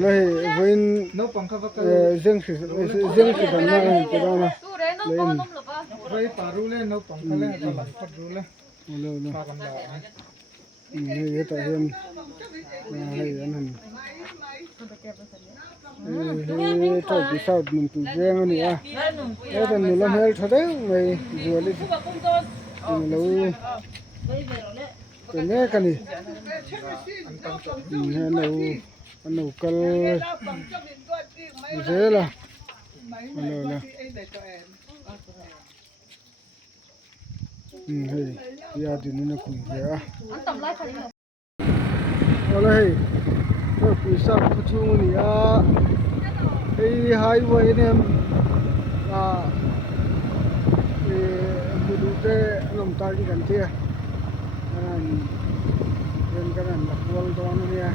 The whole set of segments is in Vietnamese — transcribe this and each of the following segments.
Đây với riêng sử dụng là cái đó là lên với paru lên nấu bỏng cái lên còn phật ru lên lên ba con đỏ này cái hiện hay anh hình cái bị sao mình tụi riêng này à cái đó mình làm hết thôi đấy mày vừa đi mình lâu cái này cái này lâu cái dễ là là hay ya thì nó cũng dễ đây tôi bị sao có chung này à cái hai vợ em à cái đủ cái làm tay cái gì cái này là quần đó này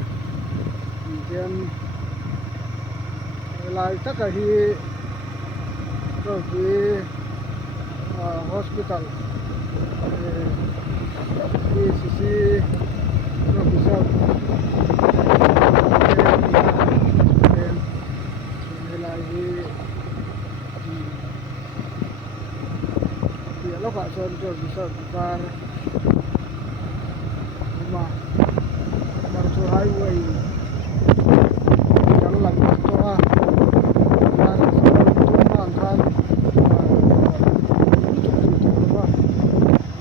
cái lại tất cả thì rồi cái hospital cái sisi rồi cái sao lại thì nó phải sơn rồi cái sao và mà cho hai người chẳng lành to là to mang khăn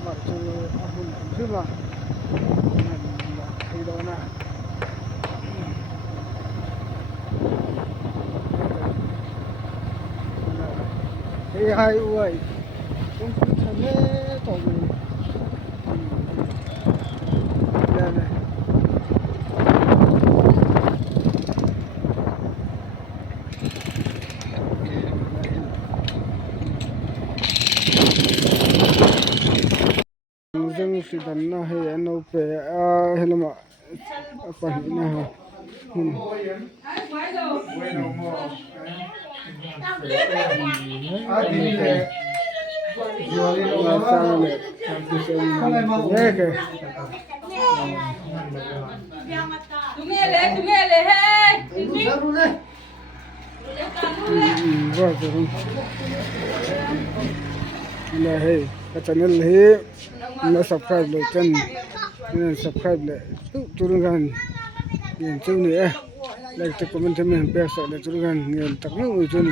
mà cho ahun chứ mà hay đó nè cái hai người cũng cứ thằng ấy tao này này dân sự đàn na hay anh đâu về hay là mà phải na ha sang này nghe kìa Tunggu le hey. vâng vâng là hay cái channel hay nó subscribe lại chân nên subscribe lại turun kan yang tu ni like comment thêm mình bé sợ là turun kan yang tak nak ujung ni